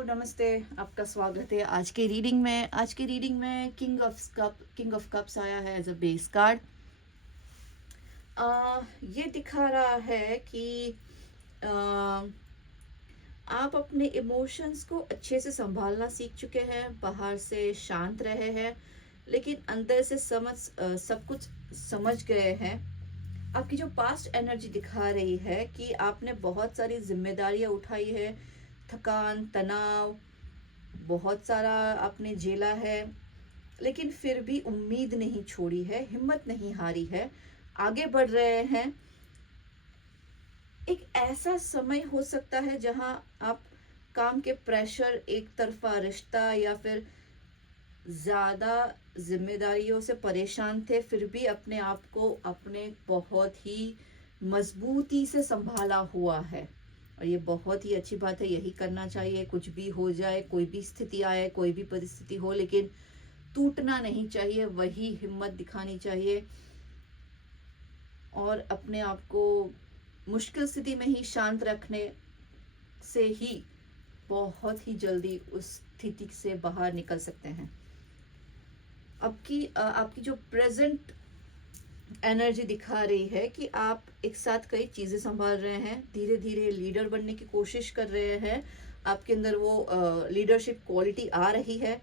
नमस्ते। आपका स्वागत है आज की रीडिंग में। आज की रीडिंग में किंग ऑफ कप्स आया है एज अ बेस कार्ड। ये दिखा रहा है कि अ, आप अपने इमोशंस को अच्छे से संभालना सीख चुके हैं, बाहर से शांत रहे हैं, लेकिन अंदर से सब कुछ समझ गए हैं। आपकी जो पास्ट एनर्जी दिखा रही है कि आपने बहुत सारी जिम्मेदारियां उठाई है, थकान, तनाव, बहुत सारा आपने झेला है, लेकिन फिर भी उम्मीद नहीं छोड़ी है, हिम्मत नहीं हारी है, आगे बढ़ रहे हैं। एक ऐसा समय हो सकता है जहां आप काम के प्रेशर, एक तरफा रिश्ता या फिर ज़्यादा जिम्मेदारियों से परेशान थे, फिर भी अपने आप को अपने बहुत ही मजबूती से संभाला हुआ है। और ये बहुत ही अच्छी बात है, यही करना चाहिए। कुछ भी हो जाए, कोई भी स्थिति आए, कोई भी परिस्थिति हो, लेकिन टूटना नहीं चाहिए, वही हिम्मत दिखानी चाहिए और अपने आप को मुश्किल स्थिति में ही शांत रखने से ही बहुत ही जल्दी उस स्थिति से बाहर निकल सकते हैं। आपकी जो प्रेजेंट एनर्जी दिखा रही है कि आप एक साथ कई चीज़ें संभाल रहे हैं, धीरे धीरे लीडर बनने की कोशिश कर रहे हैं। आपके अंदर वो लीडरशिप क्वालिटी आ रही है,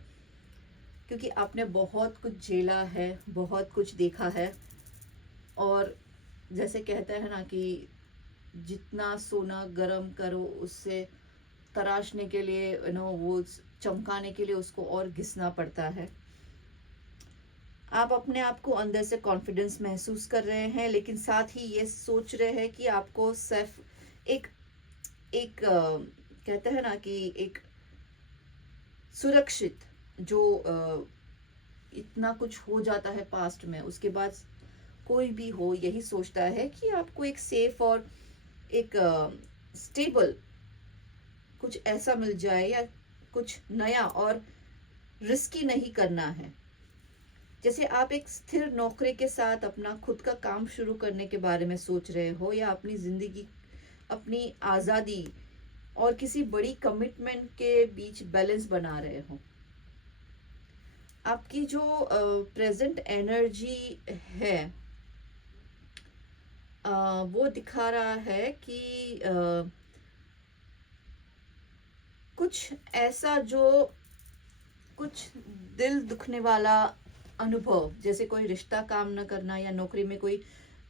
क्योंकि आपने बहुत कुछ झेला है, बहुत कुछ देखा है। और जैसे कहते हैं ना कि जितना सोना गर्म करो, उससे तराशने के लिए वो चमकाने के लिए उसको और घिसना पड़ता है। आप अपने आप को अंदर से कॉन्फिडेंस महसूस कर रहे हैं, लेकिन साथ ही ये सोच रहे हैं कि आपको सिर्फ एक एक कहते हैं ना कि एक सुरक्षित जो इतना कुछ हो जाता है पास्ट में, उसके बाद कोई भी हो यही सोचता है कि आपको एक सेफ और एक स्टेबल कुछ ऐसा मिल जाए, या कुछ नया और रिस्की नहीं करना है। जैसे आप एक स्थिर नौकरी के साथ अपना खुद का काम शुरू करने के बारे में सोच रहे हो, या अपनी जिंदगी, अपनी आज़ादी और किसी बड़ी कमिटमेंट के बीच बैलेंस बना रहे हो। आपकी जो प्रेजेंट एनर्जी है, वो दिखा रहा है कि कुछ ऐसा जो कुछ दिल दुखने वाला अनुभव, जैसे कोई रिश्ता काम न करना, या नौकरी में कोई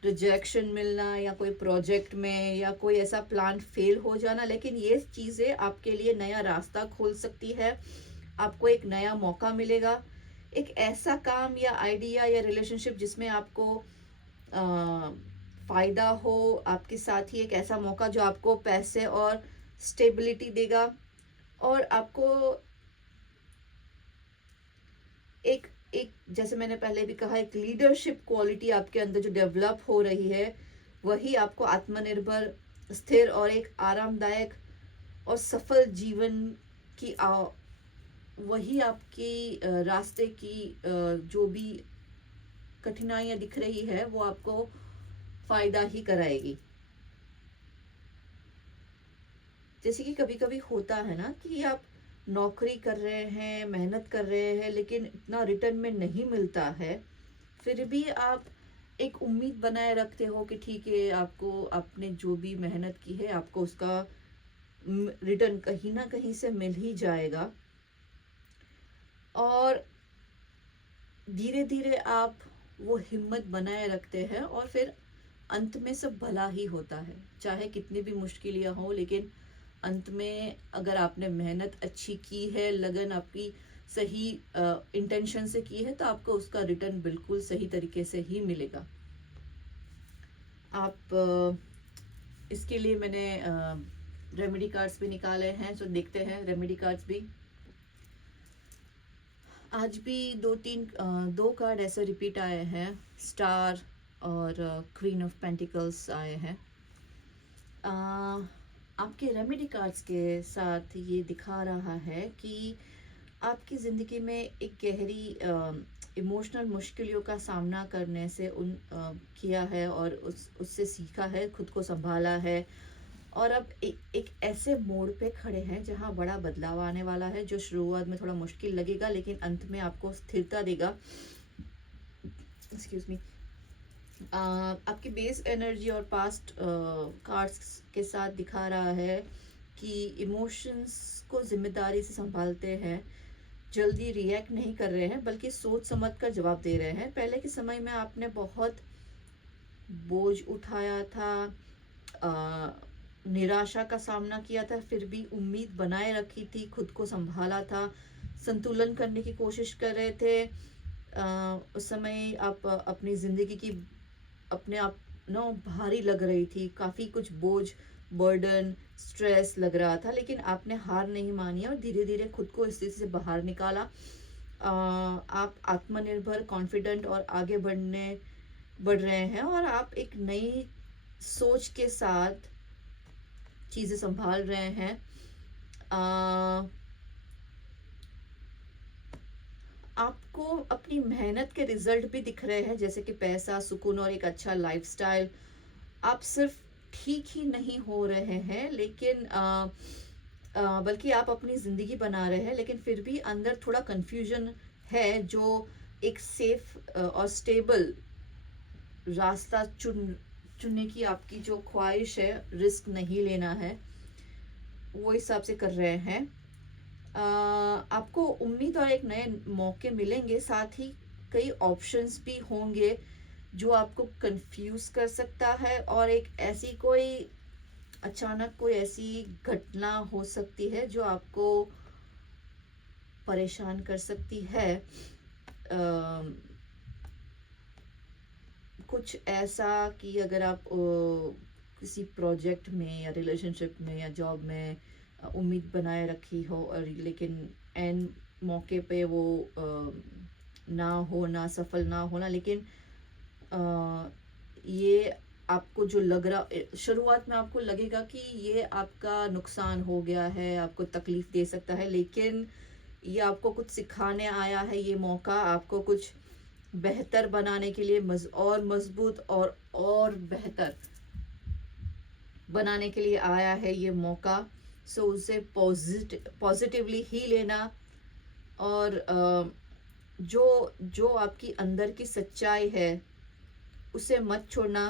रिजेक्शन मिलना, या कोई प्रोजेक्ट में, या कोई ऐसा प्लान फेल हो जाना, लेकिन ये चीज़ें आपके लिए नया रास्ता खोल सकती है। आपको एक नया मौका मिलेगा, एक ऐसा काम या आइडिया या रिलेशनशिप जिसमें आपको फ़ायदा हो। आपके साथ ही एक ऐसा मौका जो आपको पैसे और स्टेबिलिटी देगा, और आपको एक एक जैसे मैंने पहले भी कहा, एक लीडरशिप क्वालिटी आपके अंदर जो डेवलप हो रही है, वही आपको आत्मनिर्भर, स्थिर और एक आरामदायक और सफल जीवन की वही आपकी रास्ते की जो भी कठिनाइयां दिख रही है, वो आपको फायदा ही कराएगी। जैसे कि कभी कभी होता है ना कि आप नौकरी कर रहे हैं, मेहनत कर रहे हैं, लेकिन इतना रिटर्न में नहीं मिलता है, फिर भी आप एक उम्मीद बनाए रखते हो कि ठीक है, आपको आपने जो भी मेहनत की है, आपको उसका रिटर्न कहीं ना कहीं से मिल ही जाएगा। और धीरे धीरे आप वो हिम्मत बनाए रखते हैं, और फिर अंत में सब भला ही होता है, चाहे कितनी भी मुश्किलें हों, लेकिन अंत में अगर आपने मेहनत अच्छी की है, लगन आपकी सही इंटेंशन से की है, तो आपको उसका रिटर्न बिल्कुल सही तरीके से ही मिलेगा। आप इसके लिए मैंने रेमेडी कार्ड्स भी निकाले हैं, तो देखते हैं रेमेडी कार्ड्स भी। आज भी दो कार्ड ऐसे रिपीट आए हैं, स्टार और क्वीन ऑफ पेंटिकल्स आए हैं। आपके रेमेडी कार्ड्स के साथ ये दिखा रहा है कि आपकी ज़िंदगी में एक गहरी इमोशनल मुश्किलों का सामना करने से किया है, और उससे सीखा है, खुद को संभाला है, और अब एक ऐसे मोड़ पे खड़े हैं जहाँ बड़ा बदलाव आने वाला है, जो शुरुआत में थोड़ा मुश्किल लगेगा लेकिन अंत में आपको स्थिरता देगा। Excuse me. आपकी बेस एनर्जी और पास्ट कार्ड्स के साथ दिखा रहा है कि इमोशंस को जिम्मेदारी से संभालते हैं, जल्दी रिएक्ट नहीं कर रहे हैं बल्कि सोच समझ कर जवाब दे रहे हैं। पहले के समय में आपने बहुत बोझ उठाया था, निराशा का सामना किया था, फिर भी उम्मीद बनाए रखी थी, खुद को संभाला था, संतुलन करने की कोशिश कर रहे थे। उस समय आप अपनी ज़िंदगी की अपने आप भारी लग रही थी, काफ़ी कुछ बोझ, बर्डन, स्ट्रेस लग रहा था, लेकिन आपने हार नहीं मानी और धीरे धीरे खुद को इस स्थिति से बाहर निकाला। आप आत्मनिर्भर, कॉन्फिडेंट और आगे बढ़ रहे हैं और आप एक नई सोच के साथ चीज़ें संभाल रहे हैं। आपको अपनी मेहनत के रिजल्ट भी दिख रहे हैं, जैसे कि पैसा, सुकून और एक अच्छा लाइफस्टाइल। आप सिर्फ ठीक ही नहीं हो रहे हैं लेकिन बल्कि आप अपनी ज़िंदगी बना रहे हैं, लेकिन फिर भी अंदर थोड़ा कंफ्यूजन है, जो एक सेफ और स्टेबल रास्ता चुनने की आपकी जो ख्वाहिश है, रिस्क नहीं लेना है, वो हिसाब से कर रहे हैं। आपको उम्मीद और एक नए मौके मिलेंगे, साथ ही कई ऑप्शंस भी होंगे जो आपको कंफ्यूज कर सकता है, और एक ऐसी कोई अचानक कोई ऐसी घटना हो सकती है जो आपको परेशान कर सकती है। कुछ ऐसा कि अगर आप किसी प्रोजेक्ट में या रिलेशनशिप में या जॉब में उम्मीद बनाए रखी हो और लेकिन एन मौके पे वो ना होना, सफल ना होना, लेकिन ये आपको जो लग रहा, शुरुआत में आपको लगेगा कि ये आपका नुकसान हो गया है, आपको तकलीफ दे सकता है, लेकिन ये आपको कुछ सिखाने आया है। ये मौका आपको कुछ बेहतर बनाने के लिए और मजबूत और बेहतर बनाने के लिए आया है ये मौका। सो उसे पॉजिटिवली ही लेना, और जो आपकी अंदर की सच्चाई है उसे मत छोड़ना,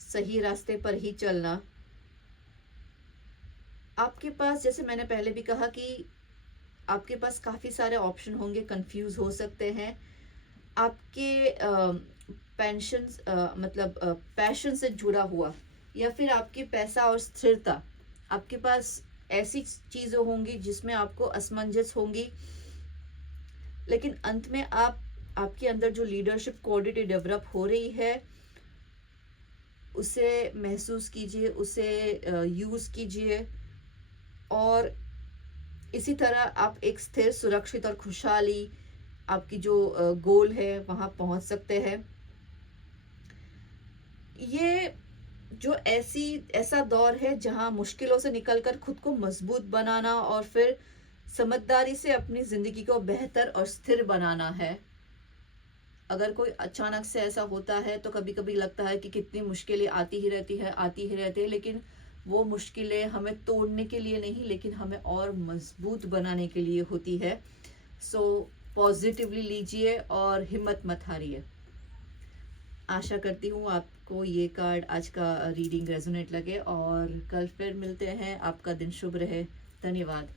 सही रास्ते पर ही चलना। आपके पास, जैसे मैंने पहले भी कहा कि आपके पास काफ़ी सारे ऑप्शन होंगे, कंफ्यूज हो सकते हैं। आपके पेंशन मतलब पैशन से जुड़ा हुआ, या फिर आपकी पैसा और स्थिरता, आपके पास ऐसी चीज़ें होंगी जिसमें आपको असमंजस होंगी, लेकिन अंत में आपके अंदर जो लीडरशिप क्वालिटी डेवलप हो रही है उसे महसूस कीजिए, उसे यूज़ कीजिए, और इसी तरह आप एक स्थिर, सुरक्षित और खुशहाली, आपकी जो गोल है वहाँ पहुँच सकते हैं। ये जो ऐसा दौर है जहाँ मुश्किलों से निकलकर खुद को मजबूत बनाना और फिर समझदारी से अपनी ज़िंदगी को बेहतर और स्थिर बनाना है। अगर कोई अचानक से ऐसा होता है तो कभी कभी लगता है कि कितनी मुश्किलें आती ही रहती है, लेकिन वो मुश्किलें हमें तोड़ने के लिए नहीं, लेकिन हमें और मजबूत बनाने के लिए होती है। सो पॉजिटिवली लीजिए और हिम्मत मत हारिए। आशा करती हूँ आपको ये कार्ड, आज का रीडिंग रेजोनेट लगे, और कल फिर मिलते हैं। आपका दिन शुभ रहे। धन्यवाद।